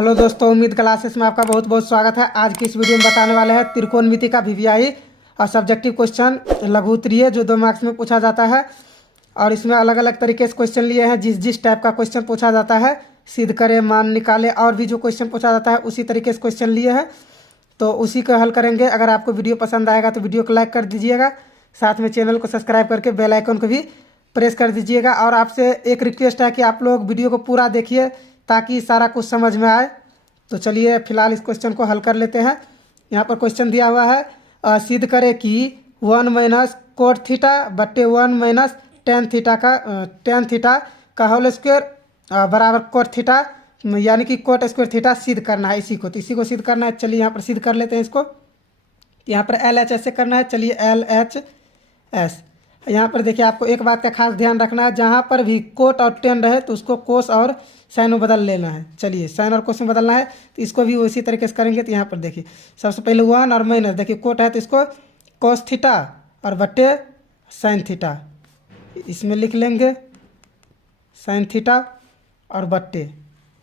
Hello दोस्तों, उम्मीद classes में आपका बहुत बहुत स्वागत है। आज की इस वीडियो में बताने वाले हैं त्रिकोणमिति का वीवीआई और सब्जेक्टिव क्वेश्चन लघु उत्तरीय जो 2 मार्क्स में पूछा जाता है। और इसमें अलग अलग तरीके से क्वेश्चन लिए हैं। जिस जिस टाइप का क्वेश्चन पूछा जाता है, सिद्ध करें, मान निकाले, और भी जो क्वेश्चन पूछा जाता है उसी तरीके से क्वेश्चन लिए हैं, तो उसी का हल करेंगे। अगर आपको वीडियो पसंद आएगा तो वीडियो को लाइक कर दीजिएगा, साथ में चैनल को सब्सक्राइब करके बेल आइकन को भी प्रेस कर दीजिएगा। और आपसे एक रिक्वेस्ट है कि आप लोग वीडियो को पूरा देखिए ताकि सारा कुछ समझ में आए। तो चलिए फिलहाल इस क्वेश्चन को हल कर लेते हैं। यहाँ पर क्वेश्चन दिया हुआ है, सिद्ध करें कि 1 माइनस कोट थीटा बट्टे 1 माइनस टेन थीटा का होल स्क्वायर बराबर कोट थीटा, यानी कि कोट स्क्वायर थीटा सिद्ध करना है। इसी को सिद्ध करना है। चलिए यहाँ पर सिद्ध कर लेते हैं इसको। यहाँ पर LHS से करना है। चलिए LHS। यहाँ पर देखिए, आपको एक बात का खास ध्यान रखना है, जहाँ पर भी कोट और टेन रहे तो उसको कोस और साइन में बदल लेना है। चलिए साइन और कोस में बदलना है, तो इसको भी उसी तरीके से करेंगे। तो यहाँ पर देखिए, सबसे पहले 1 और माइनस, देखिए कोट है तो इसको कोस थीटा और बट्टे साइन थीटा, इसमें लिख लेंगे साइन थीटा और बट्टे,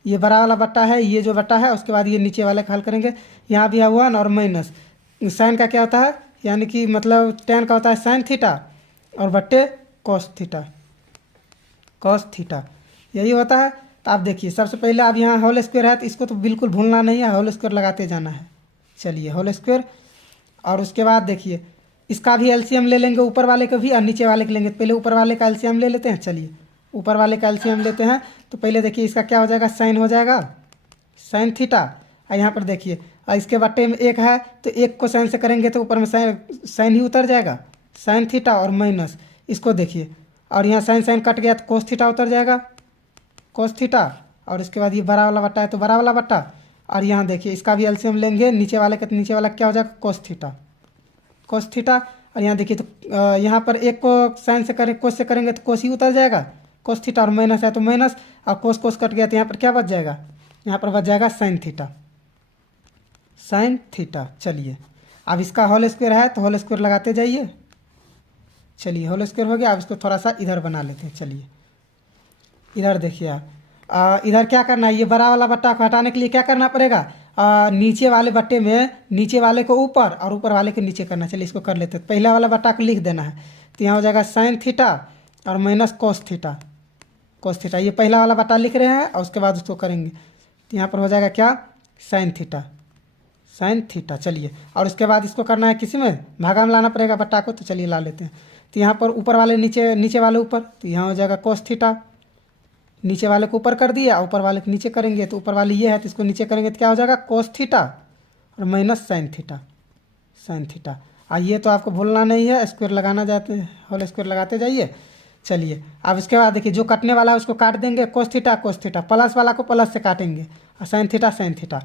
ये बड़ा वाला बट्टा है, ये जो बट्टा है, उसके बाद ये नीचे वाले का हल करेंगे। यहाँ भी है 1 और माइनस, साइन का क्या होता है, यानी कि मतलब टेन का होता है साइन थीटा और बट्टे कॉस थीटा, यही होता है। तो आप देखिए, सबसे पहले आप यहाँ होल स्क्वायर है तो इसको तो बिल्कुल भूलना नहीं है, होल स्क्वायर लगाते जाना है। चलिए होल स्क्वायर, और उसके बाद देखिए इसका भी एलसीएम ले लेंगे, ऊपर वाले का भी और नीचे वाले का लेंगे। पहले ऊपर वाले का एलसीएम ले लेते हैं। चलिए ऊपर वाले का एलसीएम लेते हैं। तो पहले देखिए इसका क्या हो जाएगा, साइन हो जाएगा, साइन थीटा। और यहाँ पर देखिए इसके बट्टे में 1 है तो 1 को साइन से करेंगे तो ऊपर में साइन ही उतर जाएगा, साइन थीटा और माइनस, इसको देखिए, और यहाँ साइन कट गया तो कोस थीटा उतर जाएगा, कोस थीटा। और इसके बाद ये बड़ा वाला बट्टा है तो बड़ा वाला बट्टा, और यहाँ देखिए इसका भी एलसीएम लेंगे, नीचे वाले का, तो नीचे वाला क्या हो जाएगा, कोस थीटा। और यहाँ देखिए तो यहाँ पर 1 को साइन से करें, कोस से करेंगे तो कोस ही उतर जाएगा, कोस थीटा, और माइनस है तो माइनस, और कोस कट गया तो यहाँ पर क्या बच जाएगा, यहाँ पर बच जाएगा साइन थीटा। चलिए अब इसका होल स्क्वायर है तो होल स्क्वायर लगाते जाइए। चलिए होल स्क्वायर हो गया। अब इसको थोड़ा सा इधर बना लेते हैं। चलिए इधर देखिए आप, इधर क्या करना है, ये बड़ा वाला बट्टा को हटाने के लिए क्या करना पड़ेगा, नीचे वाले बट्टे में नीचे वाले को ऊपर और ऊपर वाले के नीचे करना है। चलिए इसको कर लेते हैं। पहला वाला बट्टा को लिख देना है, तो यहाँ हो जाएगा साइन थीटा और माइनस कोस थीटा, ये पहला वाला बट्टा लिख रहे हैं और उसके बाद उसको करेंगे तो यहाँ पर हो जाएगा क्या, साइन थीटा। चलिए, और उसके बाद इसको करना है, किसी में भागा में लाना पड़ेगा बट्टा को, तो चलिए ला लेते हैं। तो यहाँ पर ऊपर वाले नीचे वाले ऊपर, तो यहाँ हो जाएगा कोस थीटा, नीचे वाले को ऊपर कर दिया, ऊपर वाले को नीचे करेंगे, तो ऊपर वाले ये है तो इसको नीचे करेंगे तो क्या हो जाएगा, कोस थीटा और माइनस साइन थीटा। और ये तो आपको भूलना नहीं है, स्क्वायर लगाना जाते हैं, होल स्क्वायर लगाते जाइए। चलिए अब इसके बाद देखिए, जो कटने वाला है उसको काट देंगे, कोस थीटा, प्लस वाला को प्लस से काटेंगे, और साइन थीटा।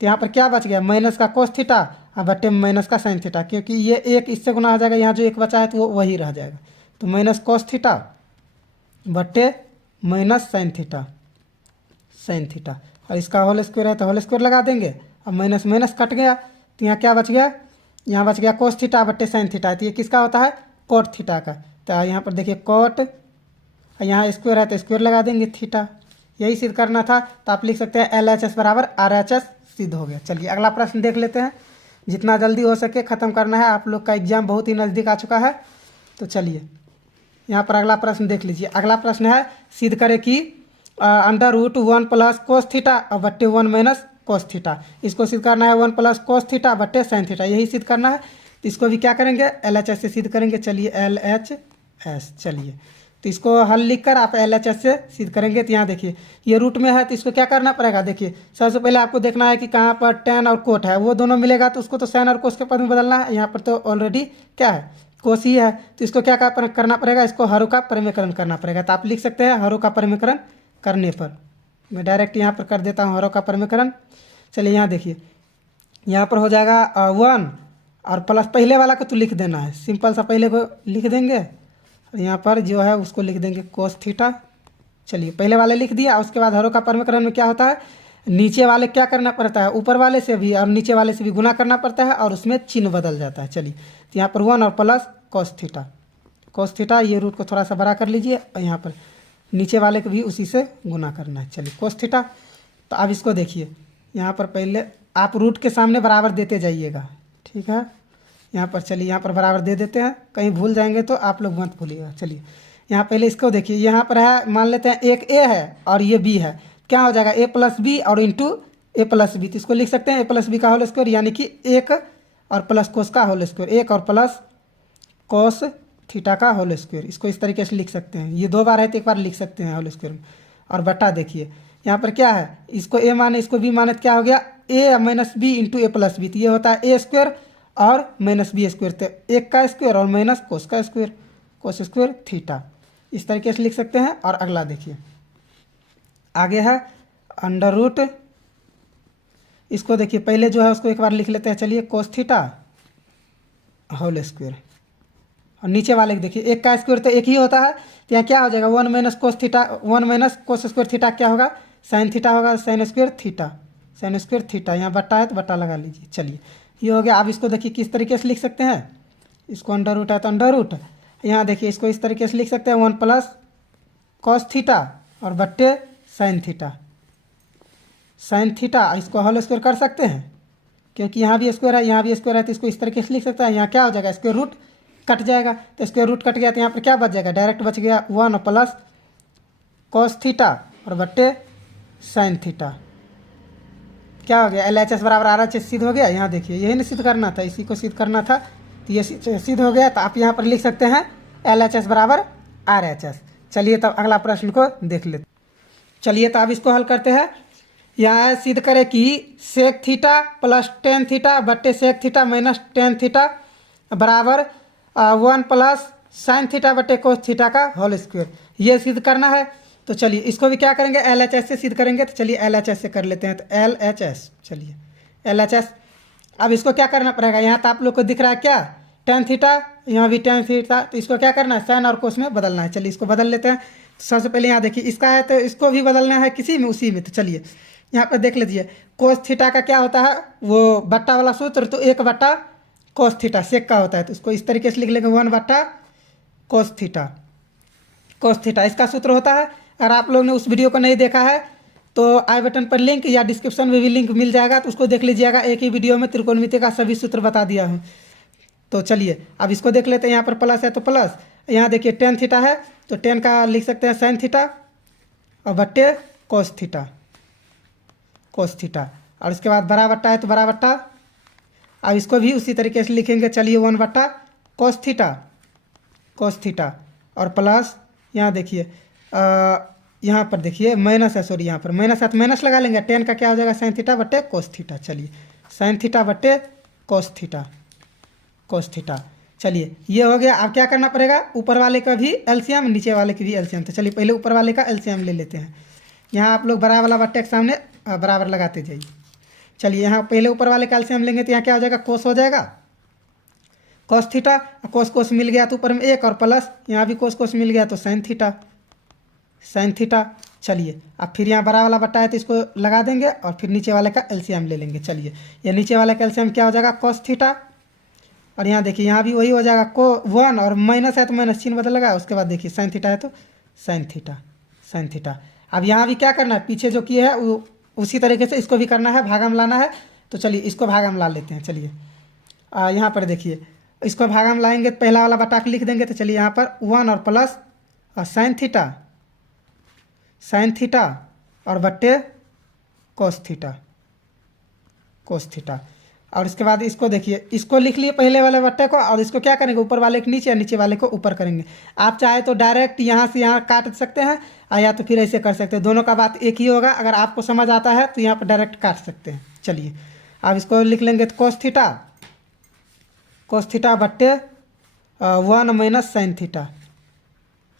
तो यहाँ पर क्या बच गया, माइनस का कोस थीटा और बट्टे में माइनस का साइन थीटा, क्योंकि ये 1 इससे गुना हो जाएगा, यहाँ जो 1 बचा है तो वो वही रह जाएगा। तो माइनस कोस थीटा बट्टे माइनस साइन थीटा, और इसका होल स्क्वायर है तो होल स्क्वायर लगा देंगे। अब माइनस कट गया तो यहाँ क्या बच गया, यहाँ बच गया कोस थीटा बट्टे साइन थीटा। तो ये किसका होता है, कोट थीटा का। तो यहाँ पर देखिए कोट, यहाँ स्क्वायर है तो स्क्वायर लगा देंगे थीटा। यही सिद्ध करना था। तो आप लिख सकते हैं LHS बराबर RHS, सिद्ध हो गया। चलिए अगला प्रश्न देख लेते हैं, जितना जल्दी हो सके ख़त्म करना है, आप लोग का एग्जाम बहुत ही नज़दीक आ चुका है। तो चलिए यहाँ पर अगला प्रश्न देख लीजिए। अगला प्रश्न है, सिद्ध करें कि √1 प्लस कोस थीटा और बट्टे 1 माइनस कोस थीटा। इसको सिद्ध करना है 1 प्लस कोस थीटा बट्टे साइन थीटा, यही सिद्ध करना है। तो इसको भी क्या करेंगे, LHS से सिद्ध करेंगे। चलिए LHS, चलिए तो इसको हल लिखकर आप LHS से सिद्ध करेंगे। तो यहाँ देखिए ये रूट में है तो इसको क्या करना पड़ेगा, देखिए सबसे पहले आपको देखना है कि कहाँ पर टेन और कोट है, वो दोनों मिलेगा तो उसको तो साइन और कोस के पद में बदलना है। यहाँ पर तो ऑलरेडी क्या है, कोस ही है, तो इसको क्या करना पड़ेगा, इसको हरों का परिमेकरण करना पड़ेगा। तो आप लिख सकते हैं हरों का परिमेकरण करने पर, मैं डायरेक्ट यहाँ पर कर देता हूँ हरों का परिमेकरण। चलिए यहाँ देखिए, यहाँ पर हो जाएगा 1 और प्लस पहले वाला को तो लिख देना है, सिंपल सा पहले को लिख देंगे, और यहाँ पर जो है उसको लिख देंगे कोस थीटा। चलिए पहले वाले लिख दिया। उसके बाद हरों का परिमेकरण में क्या होता है, नीचे वाले क्या करना पड़ता है, ऊपर वाले से भी और नीचे वाले से भी गुना करना पड़ता है, और उसमें चिन्ह बदल जाता है। चलिए तो यहाँ पर 1 और प्लस कोस थीटा, ये रूट को थोड़ा सा बड़ा कर लीजिए, और यहाँ पर नीचे वाले को भी उसी से गुना करना है। चलिए कोस थीटा। तो अब इसको देखिए, यहाँ पर पहले आप रूट के सामने बराबर देते जाइएगा, ठीक है। यहाँ पर चलिए, यहाँ पर बराबर दे देते हैं, कहीं भूल जाएंगे तो आप लोग मत भूलिएगा। चलिए यहाँ पहले इसको देखिए, यहाँ पर है, मान लेते हैं एक ए है और ये बी है, क्या हो जाएगा ए प्लस बी और इंटू ए प्लस बी। तो इसको लिख सकते हैं ए प्लस बी का होल स्क्वायर, यानी कि एक और प्लस कोस का होल स्क्वायर, एक और प्लस कोस थीटा का होल स्क्वायर। इसको इस तरीके से लिख सकते हैं, ये 2 बार है तो एक बार लिख सकते हैं होल स्क्वायर में। और बटा देखिए यहाँ पर क्या है, इसको ए माने इसको बी माने, तो क्या हो गया ए माइनस बी इंटू ए प्लस बी। तो ये होता है ए स्क्वायर और माइनस बी स्क्वायर, तो एक का स्क्वायर और माइनस कोस का स्क्वायर, कोस स्क्वायर थीटा। इस तरीके से लिख सकते हैं। और अगला देखिए, आगे है अंडर रूट। इसको देखिए पहले जो है उसको एक बार लिख लेते हैं, चलिए कोस थीटा होल स्क्वायर। और नीचे वाले को देखिए, एक का स्क्वायर तो एक ही होता है, तो यहाँ क्या हो जाएगा 1 minus cos theta, 1 minus cos square theta क्या होगा साइन थीटा होगा, sine square theta, sine square theta. यहाँ बट्टा है तो बट्टा लगा लीजिए। चलिए ये हो गया। अब इसको देखिए किस तरीके से लिख सकते हैं, इसको अंडर रूट है तो अंडर रूट, यहाँ देखिए इसको इस तरीके से लिख सकते हैं 1 प्लस कॉस थीटा और बट्टे साइन थीटा, साइन थीटा। इसको होल स्क्वायर कर सकते हैं क्योंकि यहाँ भी स्क्वायर है यहाँ भी स्क्वायर है, तो इसको इस तरीके से लिख सकते हैं। यहाँ क्या हो जाएगा स्क्वायर रूट कट जाएगा, तो स्क्वायर रूट कट गया तो यहाँ पर क्या बच जाएगा, डायरेक्ट बच गया 1 प्लस कॉस थीटा और बट्टे साइन थीटा। क्या हो गया LHS बराबर RHS सिद्ध हो गया। यहाँ देखिए यही नहीं सिद्ध करना था, इसी को सिद्ध करना था, तो ये सिद्ध हो गया। तो आप यहाँ पर लिख सकते हैं LHS बराबर RHS। चलिए तब अगला प्रश्न को देख लेते। चलिए तो अब इसको हल करते हैं। यहाँ सिद्ध करें कि sec theta plus tan theta बट्टे sec theta minus tan theta बराबर 1 प्लस साइन थीटा बट्टे कोस थीटा का होल स्क्वायर, ये सिद्ध करना है। तो चलिए इसको भी क्या करेंगे LHS से सिद्ध करेंगे। तो चलिए LHS से कर लेते हैं। तो LHS, चलिए LHS। अब इसको क्या करना पड़ेगा, यहाँ तो आप लोग को दिख रहा है क्या टेन थीटा, यहाँ भी टेन थीटा, तो इसको क्या करना है साइन और कोस में बदलना है। चलिए इसको बदल लेते हैं। सबसे पहले यहाँ देखिए इसका है तो इसको भी बदलना है किसी में उसी में। तो चलिए यहाँ पर देख लीजिए कोस थीटा का क्या होता है, वो बट्टा वाला सूत्र, तो 1 बट्टा कोस थीटा सेक का होता है, तो इसको इस तरीके से लिख लेंगे 1 बट्टा कोस थीटा, कोस थीटा इसका सूत्र होता है। अगर आप लोग ने उस वीडियो को नहीं देखा है तो आई बटन पर लिंक या डिस्क्रिप्शन में भी लिंक मिल जाएगा, तो उसको देख लीजिएगा। एक ही वीडियो में त्रिकोणमिति का सभी सूत्र बता दिया हूँ। तो चलिए अब इसको देख लेते हैं। यहाँ पर प्लस है तो प्लस, यहाँ देखिए टेन थीटा है तो टेन का लिख सकते हैं साइन थीटा और बट्टे कोस थीटा, कोस थीटा। और इसके बाद बड़ा बट्टा है तो बड़ा बट्टा, अब इसको भी उसी तरीके से लिखेंगे। चलिए 1 बट्टा कोस थीटा, कोस थीटा और प्लस यहाँ देखिए यहाँ पर देखिए माइनस है, सॉरी यहाँ पर माइनस है तो माइनस लगा लेंगे। टेन का क्या हो जाएगा साइन थीटा बट्टे कोस थीटा। चलिए साइन थीटा बट्टे कोस थीटा, कोस थीटा। चलिए ये हो गया। अब क्या करना पड़ेगा, ऊपर वाले का भी एलसीएम नीचे वाले की भी एलसीएम। तो चलिए पहले ऊपर वाले का एलसीएम ले लेते हैं। यहाँ आप लोग बराबर वाला बट्टे के सामने बराबर लगाते जाइए। चलिए यहाँ पहले ऊपर वाले का एलसीएम लेंगे तो यहाँ क्या हो जाएगा कोस हो जाएगा, कोस थीटा, कोस कोस मिल गया तो ऊपर में 1 और प्लस यहाँ भी कोस कोस मिल गया तो साइन थीटा, साइन थीटा। चलिए अब फिर यहाँ बड़ा वाला बट्टा है तो इसको लगा देंगे और फिर नीचे वाले का एलसीएम ले लेंगे। चलिए ये नीचे वाले का एलसीएम क्या हो जाएगा कोस थीटा, और यहाँ देखिए यहाँ भी वही हो जाएगा को 1 और माइनस है तो माइनस चिन्ह बदल लगा। उसके बाद देखिए साइन थीटा है तो साइन थीटा, साइन थीटा। अब यहाँ भी क्या करना है, पीछे जो किए है वो उसी तरीके से इसको भी करना है, भागा में लाना है। तो चलिए इसको भागा में ला लेते हैं। चलिए यहाँ पर देखिए इसको भागा में लाएंगे तो पहला वाला बटा के लिख देंगे। तो चलिए यहाँ पर 1 और प्लस और साइन थीटा, साइन थीटा और बट्टे कोस थीटा, कोस थीटा। और इसके बाद इसको देखिए इसको लिख लिए पहले वाले बट्टे को, और इसको क्या करेंगे ऊपर वाले के नीचे, नीचे वाले को ऊपर करेंगे। आप चाहे तो डायरेक्ट यहाँ से यहाँ काट सकते हैं या तो फिर ऐसे कर सकते हैं, दोनों का बात एक ही होगा। अगर आपको समझ आता है तो यहाँ पर डायरेक्ट काट सकते हैं। चलिए अब इसको लिख लेंगे तो कोस थीटा, कोस थीटा बट्टे 1 minus sine theta,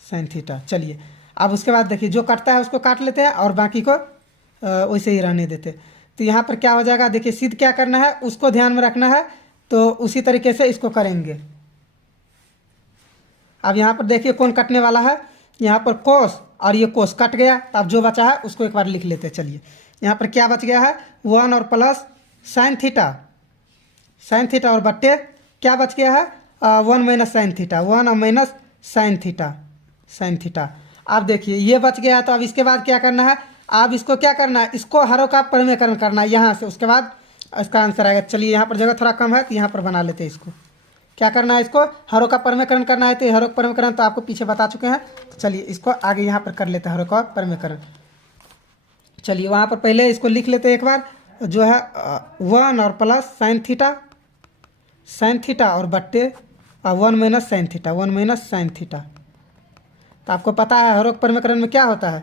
sine theta. चलिए अब उसके बाद देखिए जो कटता है उसको काट लेते हैं और बाकी को वैसे ही रहने देते। तो यहाँ पर क्या हो जाएगा, देखिए सिद्ध क्या करना है उसको ध्यान में रखना है, तो उसी तरीके से इसको करेंगे। अब यहाँ पर देखिए कौन कटने वाला है, यहाँ पर कोस और ये कोस कट गया। तो अब जो बचा है उसको एक बार लिख लेते हैं। चलिए यहाँ पर क्या बच गया है 1 और plus sine theta, sine theta और बट्टे क्या बच गया है 1 माइनस साइन थीटा, 1 और minus sine theta, sine theta. अब देखिए ये बच गया। तो अब इसके बाद क्या करना है, अब इसको क्या करना है, इसको हरों का परिमेयकरण करना है यहाँ से, उसके बाद इसका आंसर आएगा। चलिए यहाँ पर जगह थोड़ा कम है तो यहाँ पर बना लेते हैं इसको। क्या करना है, इसको हरों का परिमेयकरण करना है। तो हरों का परिमेयकरण तो आपको पीछे बता चुके हैं। तो चलिए इसको आगे यहाँ पर कर लेते हैं हरों का परिमेयकरण। चलिए वहाँ पर पहले इसको लिख लेते हैं एक बार, जो है 1 और प्लस साइन थीटा और बट्टे 1 minus sine theta, 1 minus sine theta. तो आपको पता है हरों के परिमेयकरण में क्या होता है,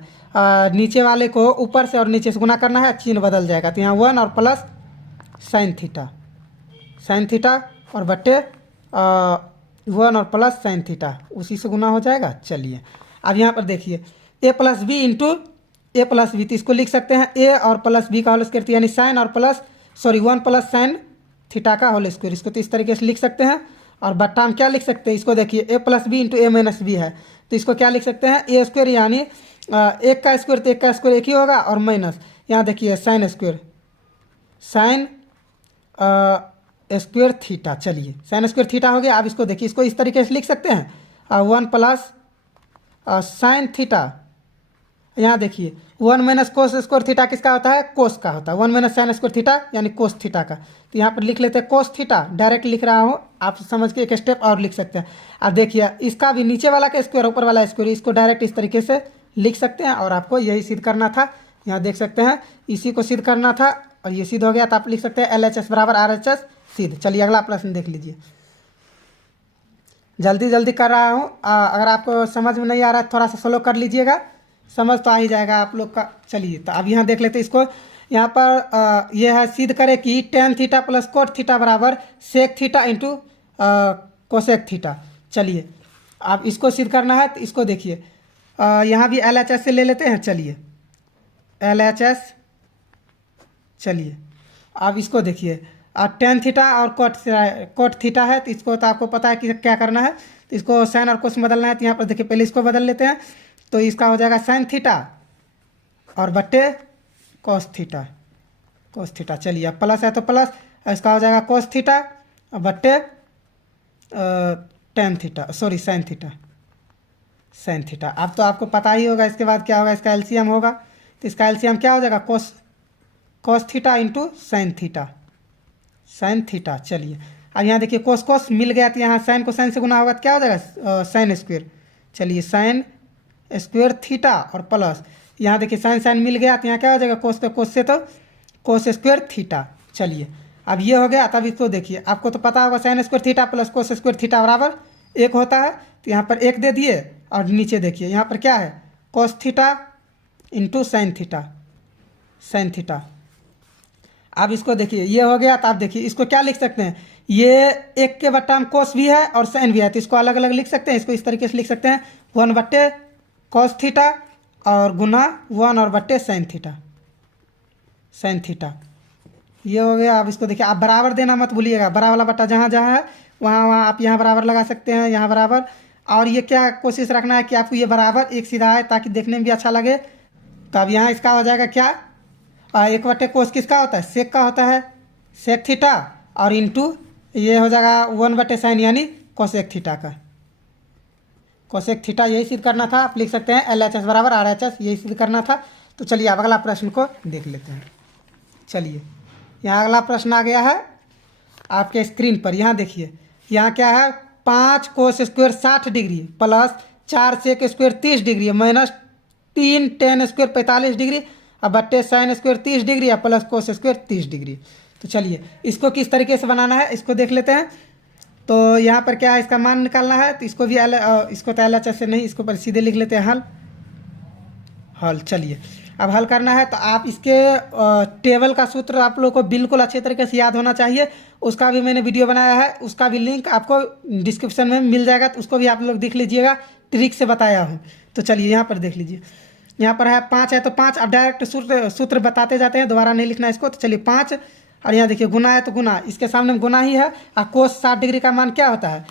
नीचे वाले को ऊपर से और नीचे से गुना करना है, चिन्ह बदल जाएगा। तो यहाँ 1 और प्लस साइन थीटा और बट्टे 1 और प्लस साइन थीटा, उसी से गुना हो जाएगा। चलिए अब यहाँ पर देखिए ए प्लस बी इंटू ए प्लस बी, तो इसको लिख सकते हैं ए और प्लस बी का होल स्क्वायर, यानी साइन और प्लस 1 प्लस साइन थीटा का होल स्क्वायर। इसको तो इस तरीके से लिख सकते हैं। और बट्टा हम क्या लिख सकते हैं, इसको देखिए ए प्लस बी इंटू ए माइनस बी है, तो इसको क्या लिख सकते हैं, ए स्क्वायर यानी एक का स्क्वायर, तो एक का स्क्वायर एक ही होगा, और माइनस यहाँ देखिए साइन स्क्वायर थीटा। चलिए साइन स्क्वायर थीटा हो गया। अब इसको देखिए, इसको इस तरीके से लिख सकते हैं 1 प्लस साइन थीटा, यहाँ देखिए 1 माइनस कोस स्क्वायर थीटा किसका होता है, कोस का होता है। 1 माइनस साइन स्क्वायर थीटा यानी कोस थीटा का। तो यहाँ पर लिख लेते हैं कोस थीटा, डायरेक्ट लिख रहा हूँ, आप समझ के एक स्टेप और लिख सकते हैं। अब देखिए इसका भी नीचे वाला का स्क्वायर ऊपर वाला स्क्वायर, इसको डायरेक्ट इस तरीके से लिख सकते हैं। और आपको यही सिद्ध करना था, यहाँ देख सकते हैं इसी को सिद्ध करना था, और ये सिद्ध हो गया। तो आप लिख सकते हैं LHS बराबर RHS सिद्ध। चलिए अगला प्रश्न देख लीजिए, जल्दी जल्दी कर रहा हूँ, अगर आपको समझ में नहीं आ रहा है थोड़ा सा स्लो कर लीजिएगा, समझ तो आ ही जाएगा आप लोग का। चलिए तो अब यहाँ देख लेते हैं इसको। यहाँ पर यह है सिद्ध करें कि tan theta plus cot theta बराबर sec theta into cosec theta. चलिए अब इसको सिद्ध करना है, तो इसको देखिए यहाँ भी LHS से ले लेते हैं। चलिए LHS, चलिए अब इसको देखिए टेन थीटा और कोट थीटा है, तो इसको तो आपको पता है कि क्या करना है, तो इसको साइन और कोस में बदलना है। तो यहाँ पर देखिए पहले इसको बदल लेते हैं, तो इसका हो जाएगा साइन थीटा और बट्टे कोस थीटा। चलिए अब प्लस है तो प्लस, इसका हो जाएगा कोस थीटा और बट्टे साइन थीटा। अब तो आपको पता ही होगा इसके बाद क्या होगा, इसका एलसीएम होगा। तो इसका एलसीएम क्या हो जाएगा, cos theta into sine theta. चलिए अब यहाँ देखिए कोस मिल गया, तो यहाँ साइन को साइन से गुना होगा तो क्या हो जाएगा, साइन स्क्वायर। चलिए साइन स्क्वायर थीटा और प्लस यहाँ देखिए साइन मिल गया, तो यहाँ क्या हो जाएगा, कोस से तो कोस स्क्वायर थीटा। चलिए अब ये हो गया। तब इसको देखिए, आपको तो पता होगा sine square theta plus cos square theta बराबर 1 होता है। तो यहाँ पर 1 दे दिए, और नीचे देखिए यहाँ पर क्या है, cos theta into sine theta. अब इसको देखिए ये हो गया। तो आप देखिए इसको क्या लिख सकते हैं, ये 1 के बट्टा में कोस भी है और साइन भी है, तो इसको अलग अलग लिख सकते हैं। इसको इस तरीके से लिख सकते हैं 1 बट्टे कोस थीटा और गुना 1 और बट्टे साइन थीटा। ये हो गया। अब इसको देखिए, आप बराबर देना मत भूलिएगा, बड़ा वाला बट्टा जहाँ जहाँ है वहाँ आप यहाँ बराबर लगा सकते हैं, यहाँ बराबर। और ये क्या कोशिश रखना है कि आपको ये बराबर एक सीधा है, ताकि देखने में भी अच्छा लगे। तो अब यहाँ इसका हो जाएगा क्या, 1 बट्टे कोस किसका होता है, सेक का होता है, सेक थीटा, और इंटू ये हो जाएगा 1 बट्टे साइन यानी कोसेक थीटा का, कोसेक थीटा। यही सिद्ध करना था। आप लिख सकते हैं LHS बराबर RHS, यही सिद्ध करना था। तो चलिए अब अगला प्रश्न को देख लेते हैं। चलिए यहाँ अगला प्रश्न आ गया है आपके स्क्रीन पर। यहाँ देखिए यहाँ क्या है, 5 cos square 60 degree plus 4 sec square 30 degree minus 3 tan square 45 degree और बट्टे साइन स्क्वायर 30 डिग्री या प्लस कोस स्क्वायर 30 डिग्री। तो चलिए इसको किस तरीके से बनाना है, इसको देख लेते हैं। तो यहाँ पर क्या है, इसका मान निकालना है। तो इसको भी इसको तो LHS से नहीं, इसको पर सीधे लिख लेते हैं हल। चलिए अब हल करना है, तो आप इसके टेबल का सूत्र आप लोगों को बिल्कुल अच्छे तरीके से याद होना चाहिए। उसका भी मैंने वीडियो बनाया है, उसका भी लिंक आपको डिस्क्रिप्शन में मिल जाएगा, तो उसको भी आप लोग देख लीजिएगा, ट्रिक से बताया हूँ। तो चलिए यहाँ पर देख लीजिए, यहाँ पर है 5 है तो 5। अब डायरेक्ट सूत्र बताते जाते हैं, दोबारा नहीं लिखना इसको। तो चलिए 5, और यहाँ देखिए गुना है तो गुना, इसके सामने गुना ही है। और कोस 60 डिग्री का मान क्या होता है,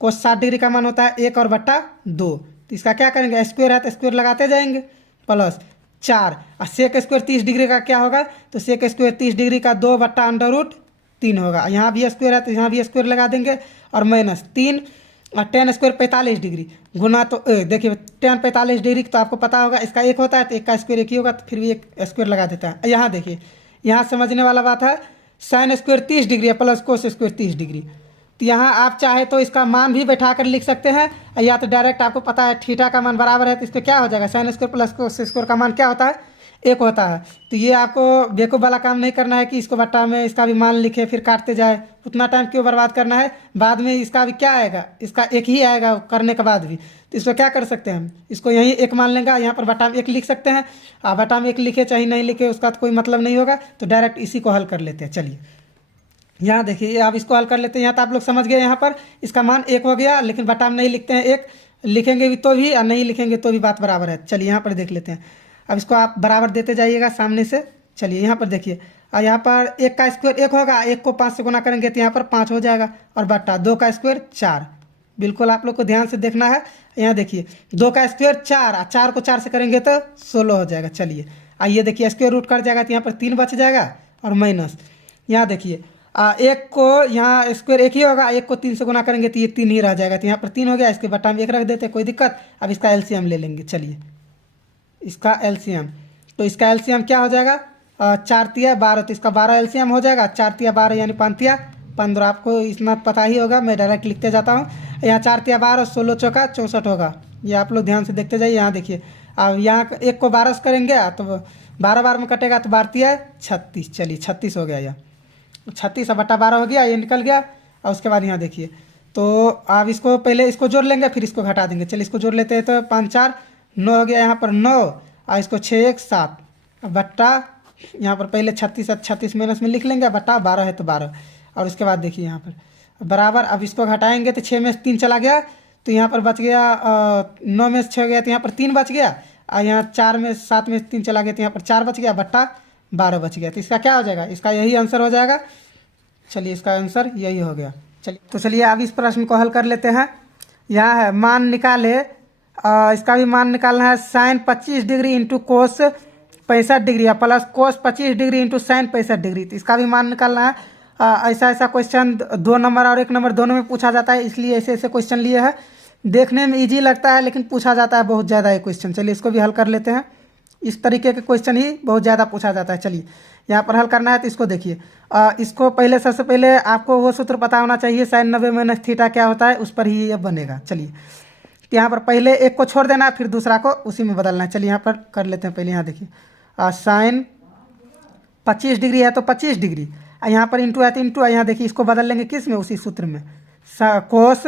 कोस 60 डिग्री का मान होता है 1 और बट्टा 2। तो इसका क्या करेंगे, स्क्वायर है तो स्क्वायर लगाते जाएंगे, प्लस 4। और सेक स्क्वायर 30 डिग्री का क्या होगा, तो सेक स्क्वायर 30 डिग्री का 2 बट्टा अंडर रूट 3 होगा। यहाँ भी स्क्वायर है तो यहाँ भी स्क्वायर लगा देंगे, और माइनस 3 और टेन स्क्वायर 45 डिग्री गुना तो देखिए टेन 45 डिग्री तो आपको पता होगा इसका एक होता है तो एक का स्क्वायर एक ही होगा, तो फिर भी एक स्क्वायर लगा देता है। यहाँ देखिए यहाँ समझने वाला बात है, साइन स्क्वायर 30 डिग्री है प्लस कोस स्क्वायर 30 डिग्री। तो यहाँ आप चाहे तो इसका मान भी बैठा कर लिख सकते हैं, या तो डायरेक्ट आपको पता है थीटा का मान बराबर है तो इसको क्या हो जाएगा, sine square plus cos square का मान क्या होता है, एक होता है। तो ये आपको बेवकूफ़ वाला काम नहीं करना है कि इसको बट्टा में इसका भी मान लिखे फिर काटते जाए, उतना टाइम क्यों बर्बाद करना है। बाद में इसका भी क्या आएगा, इसका एक ही आएगा करने के बाद भी। तो इसको क्या कर सकते हैं हम, इसको यहीं एक मान लेंगे, यहाँ पर बट्टा में एक लिख सकते हैं। बट्टा में एक लिखे चाहे नहीं लिखे उसका तो कोई मतलब नहीं होगा, तो डायरेक्ट इसी को हल कर लेते हैं। चलिए यहाँ देखिए आप इसको हल कर लेते हैं। यहाँ तो आप लोग समझ गए, यहाँ पर इसका मान एक हो गया, लेकिन बट्टा में नहीं लिखते हैं, एक लिखेंगे भी तो भी और नहीं लिखेंगे तो भी बात बराबर है। चलिए यहाँ पर देख लेते हैं। अब इसको आप बराबर देते जाइएगा सामने से। चलिए यहाँ पर देखिए, और यहाँ पर एक का स्क्वायर एक होगा, एक को 5 से गुना करेंगे तो यहाँ पर 5 हो जाएगा, और बट्टा 2 का स्क्वायर 4। बिल्कुल आप लोग को ध्यान से देखना है। यहाँ देखिए 2 का स्क्वायर 4, और 4 को 4 से करेंगे तो 16 हो जाएगा। चलिए आइए देखिए स्क्वायर रूट कट जाएगा तो यहाँ पर 3 बच जाएगा, और माइनस यहाँ देखिए एक को यहाँ स्क्वायर एक ही होगा, एक को 3 से गुना करेंगे तो ये 3 ही रह जाएगा, तो यहाँ पर 3 हो गया। इसके बट्टा में एक रख देते हैं, कोई दिक्कत। अब इसका एलसीएम ले लेंगे। चलिए इसका एलसीएम, तो इसका एलसीएम क्या हो जाएगा, 4 तिया 12, तो इसका 12 एलसीएम हो जाएगा। 4 तिया 12 यानी 5 तिया 15, आपको इतना पता ही होगा, मैं डायरेक्ट लिखते जाता हूँ। यहाँ 4 तिया 12, 16 चौका 64 होगा। ये आप लोग ध्यान से देखते जाइए। यहाँ देखिए अब यहाँ एक को 12 से करेंगे तो 12 बार में कटेगा तो 12 तिया 36। चलिए 36 हो गया, यह 36 बट्टा 12 हो गया, ये निकल गया। और उसके बाद यहाँ देखिए, तो आप इसको पहले इसको जोड़ लेंगे फिर इसको घटा देंगे। चलिए इसको जोड़ लेते हैं, तो 5 4 9 हो गया, यहाँ पर 9, और इसको 6 1 7 बट्टा यहाँ पर पहले 36 36 माइनस में लिख लेंगे, बट्टा 12 है तो 12। और उसके बाद देखिए यहाँ पर बराबर, अब इसको घटाएंगे तो 6 में से 3 चला गया, तो यहाँ पर बच गया 9 में से 6 गया तो यहाँ पर 3 बच गया, और यहाँ 4 में 7 में से 3 चला गया तो यहाँ पर 4 बच गया, बट्टा 12 बच गया। तो इसका क्या हो जाएगा, इसका यही आंसर हो जाएगा। चलिए इसका आंसर यही हो गया। चलिए तो चलिए अब इस प्रश्न को हल कर लेते हैं। यहाँ है मान निकाले, इसका भी मान निकालना है, sine 25 degree into cos 65 degree है plus cos 25 degree into sine 65 degree. तो इसका भी मान निकालना है। ऐसा ऐसा क्वेश्चन 2 नंबर और 1 नंबर दोनों में पूछा जाता है, इसलिए ऐसे ऐसे क्वेश्चन लिए हैं। देखने में इजी लगता है लेकिन पूछा जाता है बहुत ज़्यादा ये क्वेश्चन। चलिए इसको भी हल कर लेते हैं। इस तरीके के क्वेश्चन ही बहुत ज़्यादा पूछा जाता है। चलिए यहाँ पर हल करना है, तो इसको देखिए, इसको पहले सबसे पहले आपको वो सूत्र पता होना चाहिए, साइन 90 माइनस थीटा क्या होता है, उस पर ही ये बनेगा। चलिए तो यहाँ पर पहले एक को छोड़ देना है, फिर दूसरा को उसी में बदलना है। चलिए यहाँ पर कर लेते हैं पहले। यहाँ देखिए साइन 25 डिग्री है तो 25 डिग्री, यहाँ पर इंटू है तो इंटू, यहाँ देखिए इसको बदल लेंगे किस में, उसी सूत्र में, कोस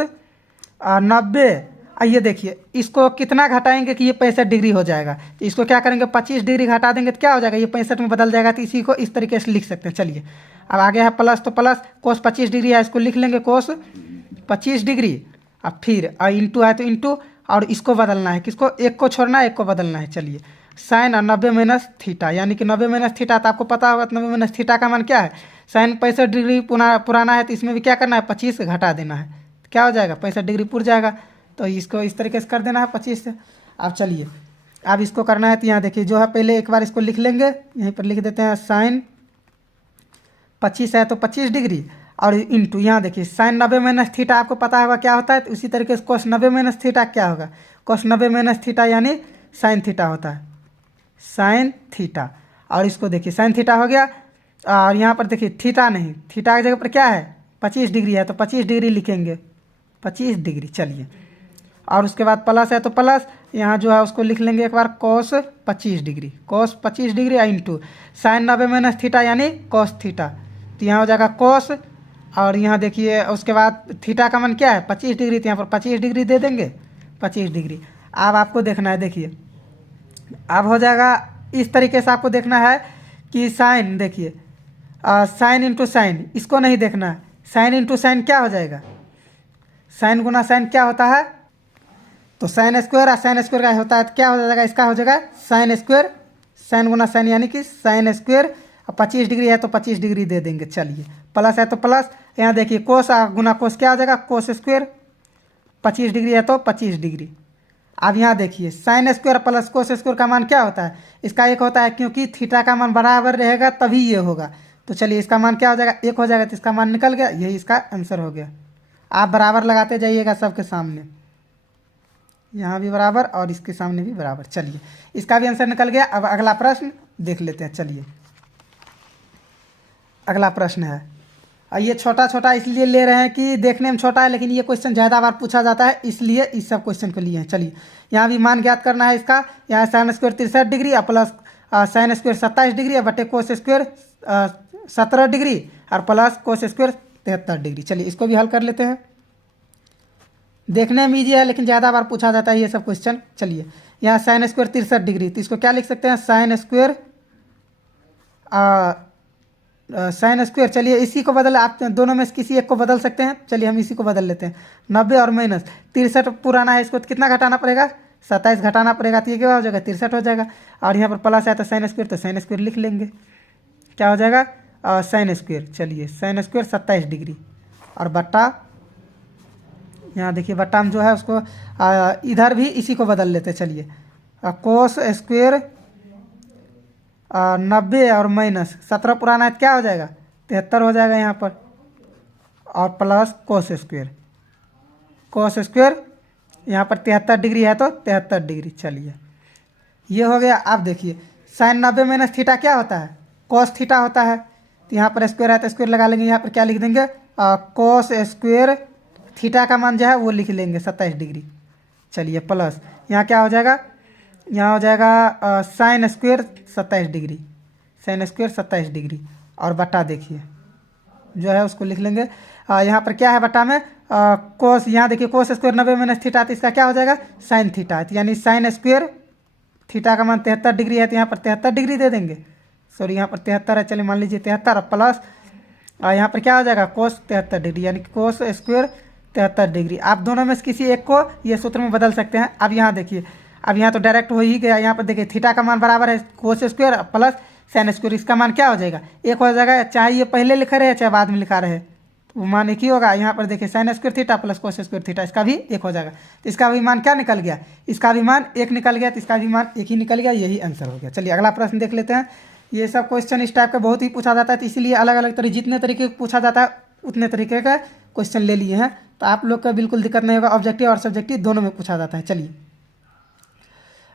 90। ये देखिए इसको कितना घटाएंगे कि ये 65 डिग्री हो जाएगा, तो इसको क्या करेंगे 25 डिग्री घटा देंगे तो क्या हो जाएगा, ये 65 में बदल जाएगा। तो इसी को इस तरीके से लिख सकते हैं। चलिए अब आगे है प्लस, तो प्लस कोस 25 डिग्री है, इसको लिख लेंगे कोस 25 डिग्री। अब फिर इंटू है तो इंटू, और इसको बदलना है, किसको, एक को छोड़ना है एक को बदलना है। चलिए साइन 90 माइनस थीटा, यानी कि 90 माइनस थीटा, तो आपको पता होगा 90 माइनस थीटा का मान क्या है, साइन 65 डिग्री पुराना है तो इसमें भी क्या करना है 25 घटा देना है, तो क्या हो जाएगा 65 डिग्री पुर जाएगा। तो इसको इस तरीके से कर देना है 25 से। अब चलिए अब इसको करना है, तो यहाँ देखिए जो है पहले एक बार इसको लिख लेंगे, यहीं पर लिख देते हैं साइन 25 है तो 25 डिग्री, और इंटू यहाँ देखिए साइन 90 माइनस थीटा आपको पता होगा क्या होता है, तो उसी तरीके से कोस 90 माइनस थीटा क्या होगा, कोस 90 माइनस थीटा यानी साइन थीटा होता है, साइन थीटा। और इसको देखिए साइन थीटा हो गया, और यहाँ पर देखिए थीटा नहीं, थीटा की जगह पर क्या है 25 डिग्री है तो 25 डिग्री लिखेंगे, 25 डिग्री। चलिए और उसके बाद प्लस है तो प्लस, यहाँ जो है उसको लिख लेंगे एक बार कोस 25 डिग्री, कोस 25 degree into sign 90 minus theta यानी कोस थीटा, तो यहाँ हो जाएगा कोस। और यहाँ देखिए उसके बाद थीटा का मान क्या है 25 डिग्री, तो यहाँ पर 25 डिग्री दे देंगे, 25 डिग्री। अब आपको देखना है, देखिए अब हो जाएगा इस तरीके से, आपको देखना है कि साइन देखिए साइन इंटू साइन, इसको नहीं देखना है, साइन इंटू साइन क्या हो जाएगा, साइन गुना साइन क्या होता है, तो साइन स्क्वायर और साइन स्क्वायर का होता है, तो क्या हो जाएगा, इसका हो जाएगा साइन स्क्वायर, साइन गुना साइन यानी कि साइन स्क्वायर, और 25 डिग्री है तो 25 डिग्री दे देंगे। चलिए प्लस है तो प्लस, यहाँ देखिए कोस गुना कोस क्या हो जाएगा, कोस स्क्वायर, 25 डिग्री है तो 25 डिग्री। अब यहाँ देखिए sine square plus cos square का मान क्या होता है, इसका एक होता है, क्योंकि थीटा का मान बराबर रहेगा तभी ये होगा। तो चलिए इसका मान क्या हो जाएगा, एक हो जाएगा, तो इसका मान निकल गया, यही इसका आंसर हो गया। आप बराबर लगाते जाइएगा सबके सामने, यहाँ भी बराबर और इसके सामने भी बराबर। चलिए इसका भी आंसर निकल गया। अब अगला प्रश्न देख लेते हैं। चलिए अगला प्रश्न है, और ये छोटा छोटा इसलिए ले रहे हैं कि देखने में छोटा है, लेकिन ये क्वेश्चन ज़्यादा बार पूछा जाता है, इसलिए इस सब क्वेश्चन को लिए हैं। चलिए यहाँ भी मान ज्ञात करना है इसका। यहाँ साइन स्क्वायर 63 डिग्री और प्लस साइन स्क्वायर 27 डिग्री और बटे कोस स्क्वायर 17 डिग्री और प्लस कोस स्क्वायर 73 डिग्री। चलिए इसको भी हल कर लेते हैं। देखने में ईजी है लेकिन ज़्यादा बार पूछा जाता है ये सब क्वेश्चन। चलिए यहाँ साइन स्क्वायर 63 डिग्री, तो इसको क्या लिख सकते हैं, साइन स्क्वायर साइन स्क्वायर। चलिए इसी को बदल, आप दोनों में से किसी एक को बदल सकते हैं। चलिए हम इसी को बदल लेते हैं। 90 और माइनस 63 पुराना है, इसको कितना घटाना पड़ेगा, 27 घटाना पड़ेगा, तो ये क्या हो जाएगा, 63 हो जाएगा। और यहाँ पर प्लस है तो साइन स्क्वायर लिख लेंगे, क्या हो जाएगा साइन स्क्वायर। चलिए साइन स्क्वायर 27 डिग्री और बट्टा, यहाँ देखिए बट्टा में जो है उसको इधर भी इसी को बदल लेते। चलिए कोस स्क्वायर 90 और माइनस 17 पुराना है तो क्या हो जाएगा, 73 हो जाएगा यहाँ पर, और प्लस कोस स्क्वायर यहाँ पर 73 डिग्री है तो 73 डिग्री। चलिए ये हो गया। अब देखिए साइन 90 माइनस थीटा क्या होता है, कोस थीटा होता है। तो यहाँ पर स्क्वायर है तो स्क्वायर लगा लेंगे, यहाँ पर क्या लिख देंगे कोस स्क्वायर थीटा का मान जो है वो लिख लेंगे 27 डिग्री। चलिए प्लस यहाँ क्या हो जाएगा, यहाँ हो जाएगा sine square 27 degree, sine square 27 degree और बट्टा देखिए जो है उसको लिख लेंगे। यहाँ पर क्या है बट्टा में कोस, यहाँ देखिए कोस स्क्वायर 90 माइनस थीटा, तो इसका क्या हो जाएगा साइन थीटा, यानी साइन स्क्वायर थीटा का मान 73 डिग्री है तो यहाँ पर 73 डिग्री दे देंगे। सॉरी यहाँ पर 73 है, चलिए मान लीजिए 73 प्लस यहाँ पर क्या हो जाएगा कोस 73 डिग्री, यानी कोस स्क्वायर 73 डिग्री। आप दोनों में से किसी एक को ये सूत्र में बदल सकते हैं। अब यहाँ देखिए, अब यहाँ तो डायरेक्ट हो ही गया। यहाँ पर देखिए थीटा का मान बराबर है cos square plus sine square, इसका मान क्या हो जाएगा, एक हो जाएगा। चाहे ये पहले लिखा रहे चाहे बाद में लिखा रहे तो वो मान एक ही होगा। यहाँ पर देखिए sine square theta plus cos square theta, इसका भी एक हो जाएगा। तो इसका भी मान क्या निकल गया, इसका भी मान एक निकल गया, तो इसका भी मान एक ही निकल गया, यही आंसर हो गया। चलिए अगला प्रश्न देख लेते हैं। ये सब क्वेश्चन इस टाइप का बहुत ही पूछा जाता है, तो इसलिए अलग अलग तरीके, जितने तरीके पूछा जाता है उतने तरीके का क्वेश्चन ले लिए हैं, तो आप लोग का बिल्कुल दिक्कत नहीं होगा। ऑब्जेक्टिव और सब्जेक्टिव दोनों में पूछा जाता है। चलिए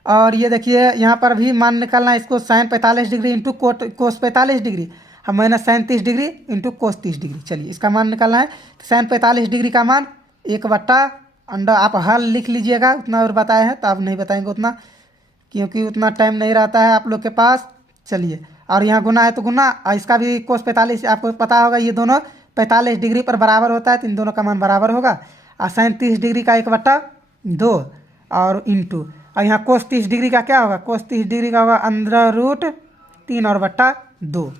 और ये देखिए यहाँ पर भी मान निकालना है इसको, sine 45 degree into cos 45 degree हम minus sine 30 degree into cos 30 degree. चलिए इसका मान निकालना है। तो साइन 45 डिग्री का मान 1/अंडर, आप हल लिख लीजिएगा, उतना और बताए हैं तो आप नहीं बताएंगे उतना, क्योंकि उतना टाइम नहीं रहता है आप लोग के पास। चलिए और यहाँ गुना है तो गुना, और इसका भी कोस 45 आपको पता होगा, ये दोनों 45 डिग्री पर बराबर होता है, तो इन दोनों का मान बराबर होगा। और साइन 30 डिग्री का 1/2 और इंटू, और यहाँ कोस 30 डिग्री का क्या होगा, कोस 30 डिग्री का होगा √3 और बट्टा 2।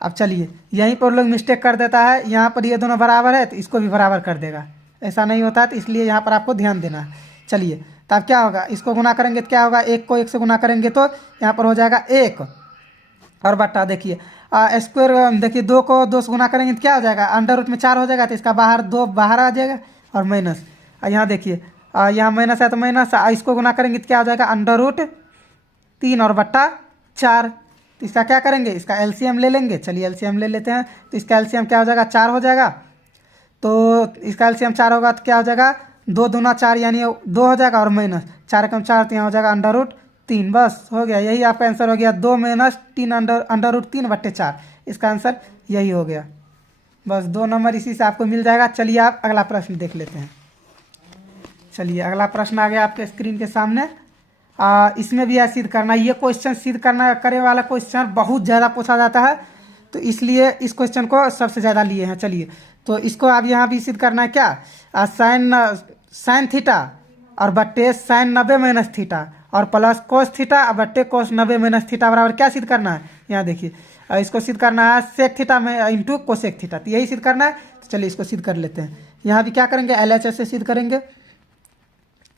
अब चलिए यहीं पर लोग मिस्टेक कर देता है, यहाँ पर ये दोनों बराबर है तो इसको भी बराबर कर देगा, ऐसा नहीं होता है, तो इसलिए यहाँ पर आपको ध्यान देना है। चलिए तब क्या होगा, इसको गुना करेंगे तो क्या होगा, 1 को 1 से गुना करेंगे तो यहाँ पर हो जाएगा 1 और बट्टा देखिए स्क्वायर, देखिए 2 को 2 से गुना करेंगे तो क्या हो जाएगा, अंडर रूट में 4 हो जाएगा, तो इसका बाहर 2 बाहर आ जाएगा और माइनस, यहाँ देखिए यहाँ माइनस है तो माइनस, इसको गुना करेंगे तो क्या हो जाएगा √3 और बट्टा 4। तो इसका क्या करेंगे, इसका एलसीएम ले लेंगे। चलिए एलसीएम ले लेते हैं। तो इसका एलसीएम क्या हो जाएगा, 4 हो जाएगा। तो इसका एलसीएम 4 होगा तो क्या हो जाएगा, 2 दूना 4 यानी 2 हो जाएगा और माइनस 4 कम 4, तो यहाँ हो जाएगा √3। बस हो गया, यही आपका आंसर हो गया, 2 माइनस 3 √3/4। इसका आंसर यही हो गया। बस 2 नंबर इसी से आपको मिल जाएगा। चलिए आप अगला प्रश्न देख लेते हैं। चलिए अगला प्रश्न आ गया आपके स्क्रीन के सामने। इसमें भी सिद्ध करना, ये क्वेश्चन सिद्ध करने वाला क्वेश्चन बहुत ज़्यादा पूछा जाता है, तो इसलिए इस क्वेश्चन को सबसे ज़्यादा लिए हैं। चलिए तो इसको अब यहाँ भी सिद्ध करना है क्या, साइन थीटा और बट्टे साइन 90 माइनस थीटा और प्लस कोस थीटा और बट्टे कोस 90 माइनस थीटा बराबर क्या सिद्ध करना है, यहाँ देखिए इसको सिद्ध करना है सेक थीटा में इंटू कोसेक थीटा, तो यही सिद्ध करना है। तो चलिए इसको सिद्ध कर लेते हैं। यहाँ भी क्या करेंगे, LHS से सिद्ध करेंगे।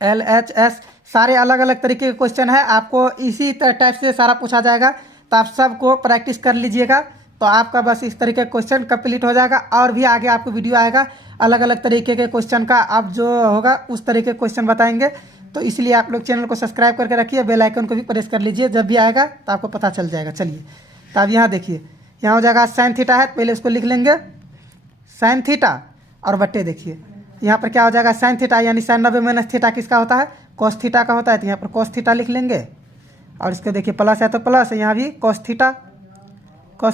LHS सारे अलग अलग तरीके के क्वेश्चन है, आपको इसी टाइप से सारा पूछा जाएगा, तो आप सबको प्रैक्टिस कर लीजिएगा, तो आपका बस इस तरीके का क्वेश्चन कंप्लीट हो जाएगा। और भी आगे आपको वीडियो आएगा अलग अलग तरीके के क्वेश्चन का, आप जो होगा उस तरीके के क्वेश्चन बताएंगे, तो इसलिए आप लोग चैनल को सब्सक्राइब करके रखिए, बेल आइकन को भी प्रेस कर लीजिए, जब भी आएगा तो आपको पता चल जाएगा। चलिए तो अब यहाँ देखिए, यहाँ हो जाएगा साइन थीटा है, पहले उसको लिख लेंगे साइन थीटा और बट्टे देखिए यहाँ पर क्या हो जाएगा साइन थीटा, यानी साइन 90 माइनस थीटा किसका होता है, कोस थीटा का होता है। तो यहाँ पर कोस थीटा लिख लेंगे और इसको देखिए प्लस है तो प्लस, यहाँ भी कोस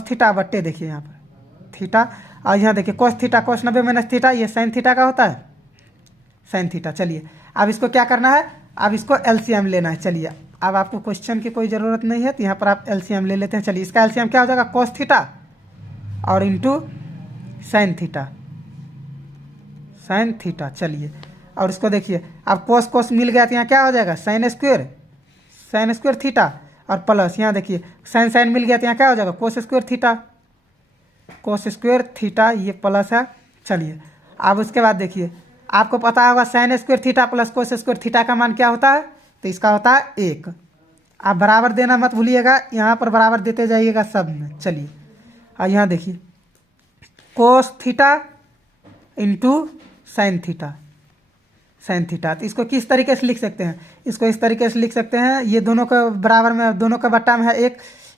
थीटा बट्टे देखिए यहाँ पर थीटा, और यहाँ देखिए cos theta cos 90 minus theta, ये साइन थीटा का होता है, साइन थीटा। चलिए अब इसको क्या करना है, अब इसको एलसीएम लेना है। चलिए अब आपको क्वेश्चन की कोई ज़रूरत नहीं है, तो यहाँ पर आप एलसीएम ले लेते हैं। चलिए इसका एलसीएम क्या हो जाएगा, कोस थीटा और इंटू साइन थीटा। चलिए और इसको देखिए, अब कोस कोस मिल गया तो यहाँ क्या हो जाएगा, साइन स्क्वायर थीटा, और प्लस यहाँ देखिए साइन साइन मिल गया तो यहाँ क्या हो जाएगा, कोस स्क्वायर थीटा, ये प्लस है। चलिए अब उसके बाद देखिए, आपको पता होगा sine square theta plus cos square theta का मान क्या होता है, तो इसका होता है 1। आप बराबर देना मत भूलिएगा, यहाँ पर बराबर देते जाइएगा सब में। चलिए और यहाँ देखिए cos theta into sine theta, तो इसको किस तरीके से लिख सकते हैं, इसको इस तरीके से लिख सकते हैं, ये दोनों के बराबर में, दोनों के बट्टा में है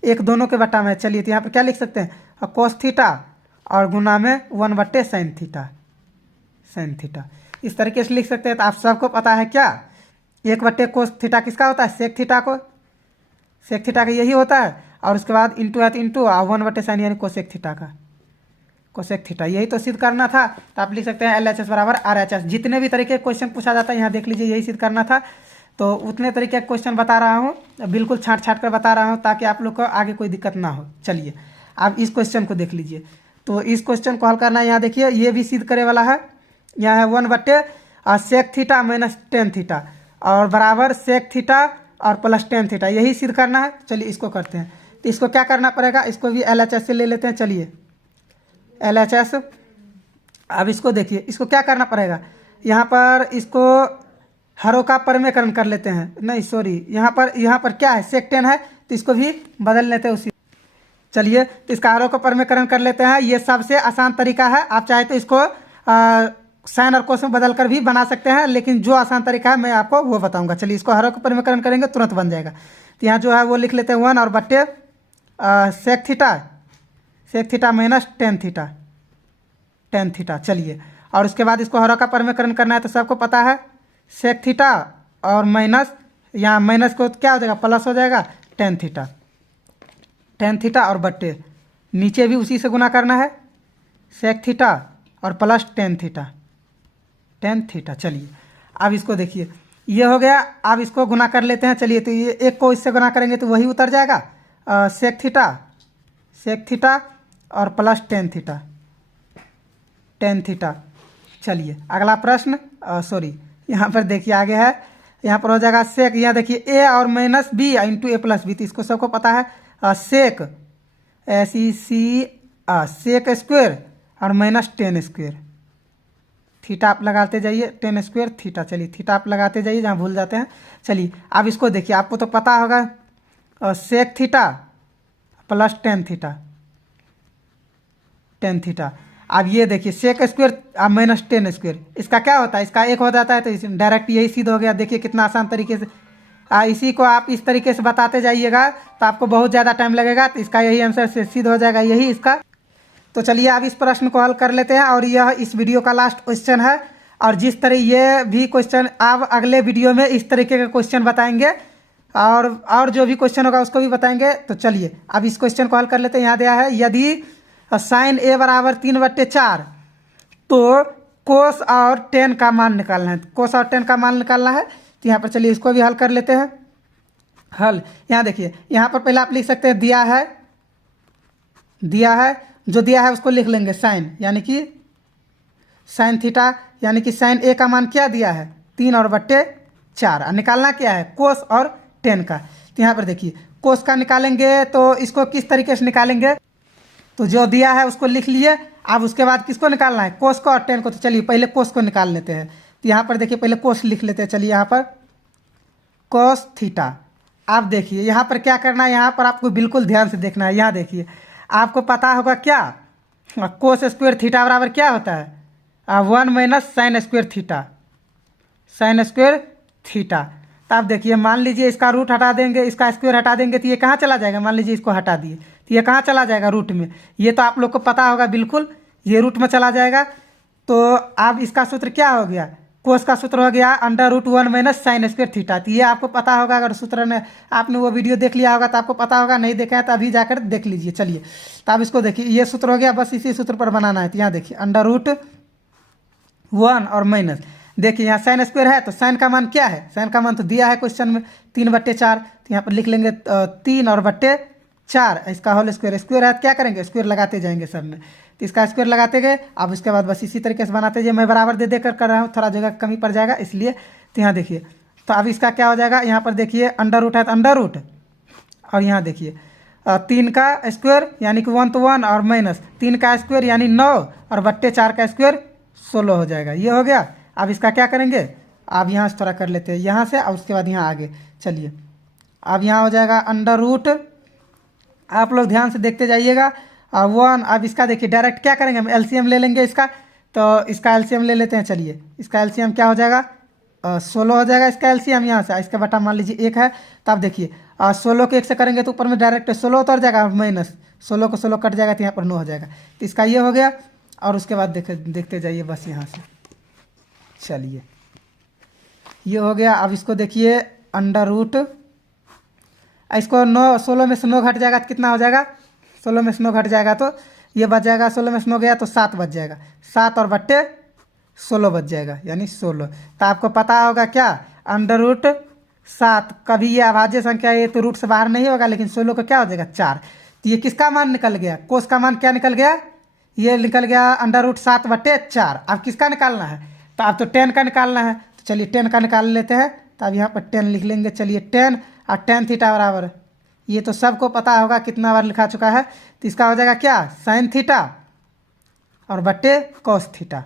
एक दोनों के बट्टा में है। चलिए तो यहाँ पर क्या लिख सकते हैं, और कोस थीटा और गुना में 1/साइन थीटा, इस तरीके से लिख सकते हैं। तो आप सबको पता है क्या, 1/कोस थीटा किसका होता है, सेक थीटा का यही होता है, और उसके बाद इंटू है तो इंटू, और 1/साइन यानी कोसेक थीटा, यही तो सिद्ध करना था। तो आप लिख सकते हैं LHS बराबर RHS। जितने भी तरीके क्वेश्चन पूछा जाता है यहाँ देख लीजिए, यही सिद्ध करना था। तो उतने तरीके के क्वेश्चन बता रहा हूँ, बिल्कुल छाँट कर बता रहा हूँ ताकि आप लोग को आगे कोई दिक्कत ना हो। चलिए आप इस क्वेश्चन को देख लीजिए, तो इस क्वेश्चन को हल करना है। यहाँ देखिए ये भी सिद्ध करे वाला है, यहाँ है 1/सेक थीटा माइनस टेन थीटा और बराबर सेक थीटा और प्लस टेन थीटा, यही सिद्ध करना है। चलिए इसको करते हैं। तो इसको क्या करना पड़ेगा, इसको भी LHS से ले लेते हैं। चलिए LHS, अब इसको देखिए, इसको क्या करना पड़ेगा, यहाँ पर इसको हरों का परिमेयकरण कर लेते हैं, नहीं सॉरी, यहाँ पर क्या है, सेक 10 है, तो इसको भी बदल लेते हैं उसी। चलिए तो इसका हरों का परिमेयकरण कर लेते हैं, ये सबसे आसान तरीका है। आप चाहे तो इसको साइन और कोस में बदल कर भी बना सकते हैं, लेकिन जो आसान तरीका है मैं आपको वो बताऊंगा। चलिए इसको हरों का परिमेयकरण करेंगे तुरंत बन जाएगा। तो यहाँ जो है वो लिख लेते हैं 1 और बट्टे sec theta minus tan theta. चलिए और उसके बाद इसको हरों का परिमेयकरण करना है, तो सबको पता है सेक थीटा और माइनस, यहाँ माइनस को क्या हो जाएगा, प्लस हो जाएगा टेन थीटा और बट्टे नीचे भी उसी से गुना करना है, सेक थीटा और प्लस टेन थीटा। चलिए अब इसको देखिए, ये हो गया। अब इसको गुना कर लेते हैं। चलिए तो ये एक को इससे गुना करेंगे तो वही उतर जाएगा, सेक थीटा और प्लस टेन थीटा। चलिए अगला प्रश्न, यहाँ पर देखिए आगे है, यहाँ पर हो जाएगा सेक, यहाँ देखिए ए और माइनस बी इंटू ए प्लस बी, तो इसको सबको पता है सेक सेक स्क्वायर और माइनस टेन स्क्वायर, थीटा आप लगाते जाइए, टेन स्क्वायर थीटा। चलिए थीटा आप लगाते जाइए जहाँ भूल जाते हैं। चलिए अब इसको देखिए, आपको तो पता होगा sec theta plus tan theta. अब ये देखिए सेक स्क्वायर अब माइनस टेन स्क्वायर, इसका क्या होता है, इसका एक हो जाता है, तो डायरेक्ट यही सिद्ध हो गया। देखिए कितना आसान तरीके से, इसी को आप इस तरीके से बताते जाइएगा तो आपको बहुत ज़्यादा टाइम लगेगा, तो इसका यही आंसर से सिद्ध हो जाएगा, यही इसका। तो चलिए अब इस प्रश्न को हल कर लेते हैं, और यह इस वीडियो का लास्ट क्वेश्चन है। और जिस तरह ये भी क्वेश्चन अब अगले वीडियो में इस तरीके के क्वेश्चन बताएंगे, और जो भी क्वेश्चन होगा उसको भी बताएंगे। तो चलिए अब इस क्वेश्चन को हल कर लेते हैं। यहाँ दिया है यदि साइन ए बराबर 3/4, तो कोस और टेन का मान निकालना है, कोस और टेन का मान निकालना है। तो यहाँ पर चलिए इसको भी हल कर लेते हैं। हल यहाँ देखिए, यहाँ पर पहले आप लिख सकते हैं दिया है, जो दिया है उसको लिख लेंगे साइन, यानी कि साइन थीटा, यानी कि साइन ए का मान क्या दिया है 3/4, और निकालना क्या है कोस और टेन का। तो यहाँ पर देखिए कोस का निकालेंगे, तो इसको किस तरीके से निकालेंगे, तो जो दिया है उसको लिख लिए। अब उसके बाद किसको निकालना है, कोस को और टेन को। तो चलिए पहले कोस को निकाल लेते हैं। तो यहाँ पर देखिए पहले कोस लिख लेते हैं। चलिए यहाँ पर कोस थीटा। आप देखिए यहाँ पर क्या करना है, यहाँ पर आपको बिल्कुल ध्यान से देखना है। यहाँ देखिए आपको पता होगा क्या, कोस स्क्वायर थीटा बराबर क्या होता है, 1 माइनस साइन स्क्वायर थीटा। तो आप देखिए मान लीजिए इसका रूट हटा देंगे, इसका स्क्वायर हटा देंगे, तो ये कहाँ चला जाएगा, मान लीजिए इसको हटा दिए तो ये कहाँ चला जाएगा, रूट में। ये तो आप लोग को पता होगा बिल्कुल, ये रूट में चला जाएगा। तो अब इसका सूत्र क्या हो गया, कोस का सूत्र हो गया √1 माइनस साइन स्क्वायर थीटा। तो ये आपको पता होगा, अगर सूत्र ने आपने वो वीडियो देख लिया होगा तो आपको पता होगा, नहीं देखा है तो अभी जाकर देख लीजिए। चलिए तो अब इसको देखिए, ये सूत्र हो गया, बस इसी सूत्र पर बनाना है। तो यहाँ देखिए √1 और माइनस, देखिए यहाँ साइन स्क्वायर है तो साइन का मान क्या है, साइन का मान तो दिया है क्वेश्चन में 3/4। तो यहाँ पर लिख लेंगे 3 और बट्टे 4, इसका होल स्क्वायर, स्क्वायर है तो क्या करेंगे, स्क्वायर लगाते जाएंगे सब में। तो इसका स्क्वायर लगाते गए, अब उसके बाद बस इसी तरीके से बनाते जाइए। मैं बराबर दे देकर कर रहा हूँ, थोड़ा जगह कमी पड़ जाएगा इसलिए। तो यहाँ देखिए, तो अब इसका क्या हो जाएगा, यहाँ पर देखिए √ है तो √ और यहाँ देखिए 3 का स्क्वायर यानी कि 1 तो 1 और माइनस 3 का स्क्वायर यानी 9 और बट्टे 4 का स्क्वायर 16 हो जाएगा। ये हो गया। अब इसका क्या करेंगे, अब यहाँ से थोड़ा कर लेते हैं यहाँ से, और उसके बाद यहाँ आगे चलिए। अब यहाँ हो जाएगा √ आप लोग ध्यान से देखते जाइएगा 1। अब इसका देखिए डायरेक्ट क्या करेंगे, हम एलसीएम ले लेंगे इसका। तो इसका एलसीएम ले लेते हैं। चलिए इसका एलसीएम क्या हो जाएगा, 16 हो जाएगा इसका एलसीएम यहाँ से। इसका बटा मान लीजिए 1 है, तो आप देखिए 16 को 1 से करेंगे तो ऊपर में डायरेक्ट 16 उतर जाएगा, माइनस 16 को 16 कट जाएगा तो यहाँ पर 9 हो जाएगा। तो इसका ये हो गया, और उसके बाद देखते जाइए बस यहाँ से। चलिए ये हो गया। अब इसको देखिए √ इसको 16 में से 9 घट जाएगा तो कितना हो जाएगा, 16 में से 9 घट जाएगा तो ये बच जाएगा, 16 में से 9 गया तो 7 बच जाएगा, 7 और बट्टे 16 बच जाएगा यानी 16। तो आपको पता होगा क्या, √7, कभी ये अभाज्य संख्या ये तो रूट से बाहर नहीं होगा, लेकिन 16 का क्या हो जाएगा 4। तो ये किसका मान निकल गया, कोस का मान क्या निकल गया, ये निकल गया √7/4। अब किसका निकालना है, तो अब तो 10 का निकालना है। तो चलिए 10 का निकाल लेते हैं। तो अब यहाँ पर 10 लिख लेंगे। चलिए 10 और tan थीटा बराबर, ये तो सबको पता होगा, कितना बार लिखा चुका है। तो इसका हो जाएगा क्या, साइन थीटा और बट्टे कोस थीटा।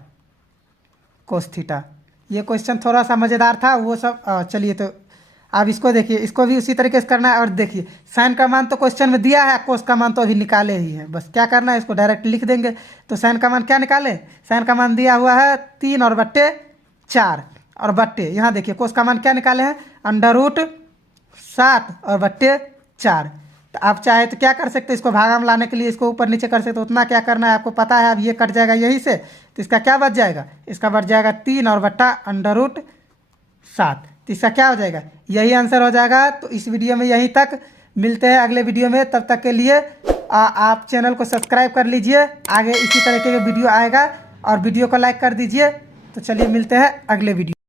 ये क्वेश्चन थोड़ा सा मज़ेदार था वो सब। चलिए तो अब इसको देखिए, इसको भी उसी तरीके से करना है। और देखिए साइन का मान तो क्वेश्चन में दिया है, कोस का मान तो अभी निकाले ही है, बस क्या करना है इसको डायरेक्ट लिख देंगे। तो साइन का मान क्या निकाले, साइन का मान दिया हुआ है 3 और बट्टे 4 और बट्टे, यहाँ देखिए कोस का मान क्या निकाले हैं √7 और बट्टे 4। तो आप चाहे तो क्या कर सकते हैं, इसको भागा में लाने के लिए इसको ऊपर नीचे कर सकते, उतना क्या करना है आपको पता है। अब ये कट जाएगा यहीं से, तो इसका क्या बच जाएगा, इसका बच जाएगा 3 और बट्टा √7। तो इसका क्या हो जाएगा, यही आंसर हो जाएगा। तो इस वीडियो में यहीं तक, मिलते हैं अगले वीडियो में। तब तक के लिए आप चैनल को सब्सक्राइब कर लीजिए, आगे इसी तरीके के वीडियो आएगा, और वीडियो को लाइक कर दीजिए। तो चलिए मिलते हैं अगले वीडियो।